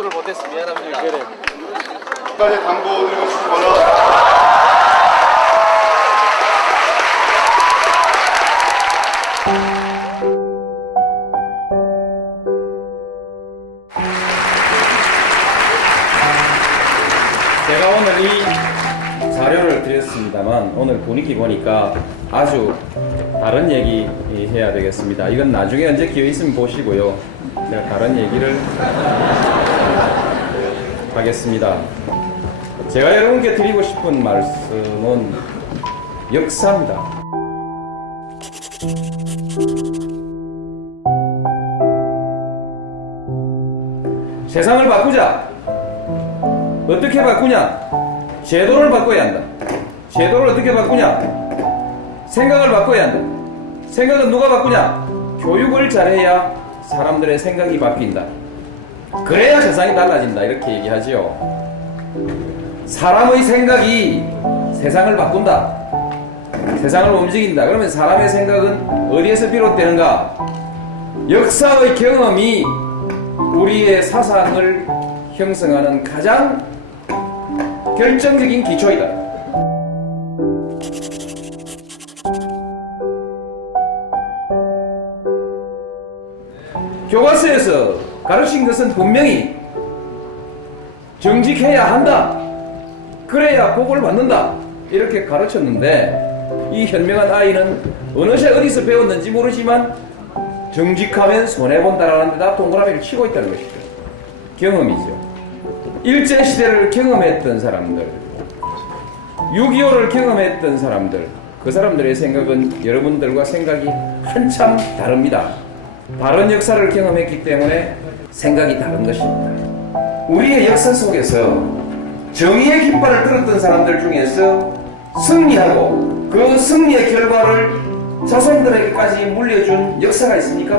박수를 못해서 미안합니다. 까지 당부 드리고 싶은 거는 제가 오늘 이 자료를 드렸습니다만 오늘 분위기 보니까 아주 다른 얘기 해야 되겠습니다. 이건 나중에 언제 기회 있으면 보시고요. 제가 다른 얘기를 하겠습니다. 제가 여러분께 드리고 싶은 말씀은 역사입니다. 세상을 바꾸자. 어떻게 바꾸냐? 제도를 바꿔야 한다. 제도를 어떻게 바꾸냐? 생각을 바꿔야 한다. 생각은 누가 바꾸냐? 교육을 잘해야 사람들의 생각이 바뀐다. 그래야 세상이 달라진다. 이렇게 얘기하지요. 사람의 생각이 세상을 바꾼다. 세상을 움직인다. 그러면 사람의 생각은 어디에서 비롯되는가? 역사의 경험이 우리의 사상을 형성하는 가장 결정적인 기초이다. 교과서에서 가르친 것은 분명히 정직해야 한다. 그래야 복을 받는다. 이렇게 가르쳤는데 이 현명한 아이는 어느 새 어디서 배웠는지 모르지만 정직하면 손해본다라는 데다 동그라미를 치고 있다는 것이죠. 경험이죠. 일제시대를 경험했던 사람들, 6.25를 경험했던 사람들, 그 사람들의 생각은 여러분들과 생각이 한참 다릅니다. 다른 역사를 경험했기 때문에 생각이 다른 것입니다. 우리의 역사 속에서 정의의 깃발을 들었던 사람들 중에서 승리하고 그 승리의 결과를 자손들에게까지 물려준 역사가 있습니까?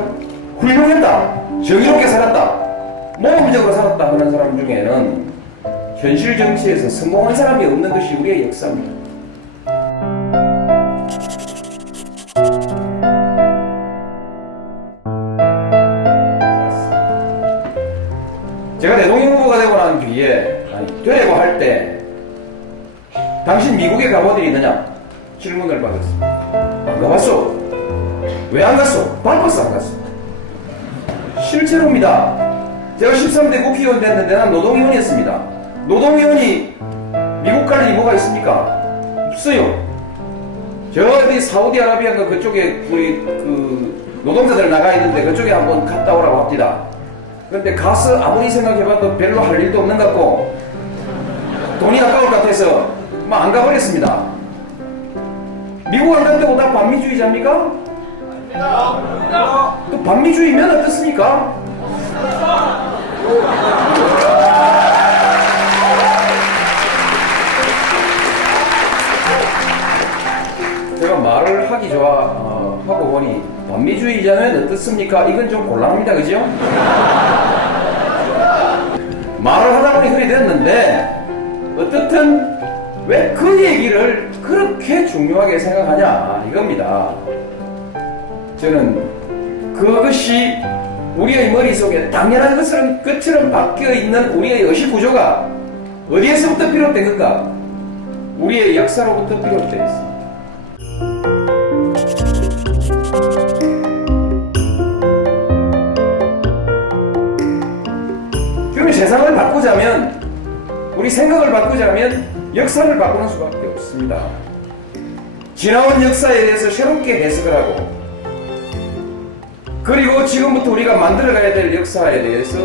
훌륭했다. 정의롭게 살았다. 모범적으로 살았다 하는 사람 중에는 현실 정치에서 성공한 사람이 없는 것이 우리의 역사입니다. 뒤에 아니, 되고 할 때 당신 미국에 가본 일이 있느냐 질문을 받았습니다. 안 가봤어. 왜 안 갔어? 바빠서 안 갔어. 실제로입니다. 제가 13대 국회의원 됐는데 난 노동위원이었습니다. 노동위원이 미국 갈 일이 뭐가 있습니까? 없어요. 저 어디 사우디아라비아가 그쪽에 우리 그 노동자들 나가 있는데 그쪽에 한번 갔다 오라고 합니다. 그런데 가서 아무리 생각해봐도 별로 할 일도 없는 것 같고 돈이 아까울 것 같아서 뭐안 가버렸습니다. 미국 안 간다고 다 반미주의자입니까? 또 반미주의면 어떻습니까? 제가 말을 하기 좋아 어, 하고 보니 반미주의자는 어떻습니까? 이건 좀 곤란합니다, 그죠? 말을 하다 보니 그리 됐는데 어떻든 왜 그 얘기를 그렇게 중요하게 생각하냐 이겁니다. 저는 그것이 우리의 머릿속에 당연한 것처럼, 것처럼 바뀌어 있는 우리의 의식 구조가 어디에서부터 비롯된 건가? 우리의 역사로부터 비롯되어 있습니다. 그러면 세상을 바꾸자면 우리 생각을 바꾸자면 역사를 바꾸는 수밖에 없습니다. 지나온 역사에 대해서 새롭게 해석을 하고 그리고 지금부터 우리가 만들어가야 될 역사에 대해서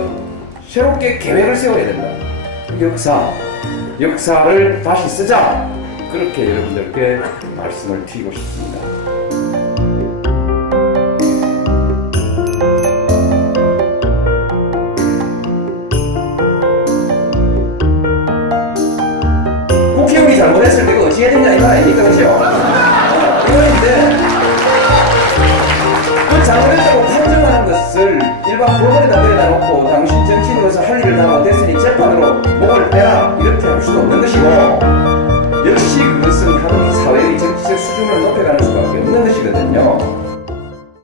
새롭게 계획을 세워야 된다. 역사, 역사를 다시 쓰자. 그렇게 여러분들께 말씀을 드리고 싶습니다. 재판으로 목을 빼라 이렇게 할 수도 없는 것이고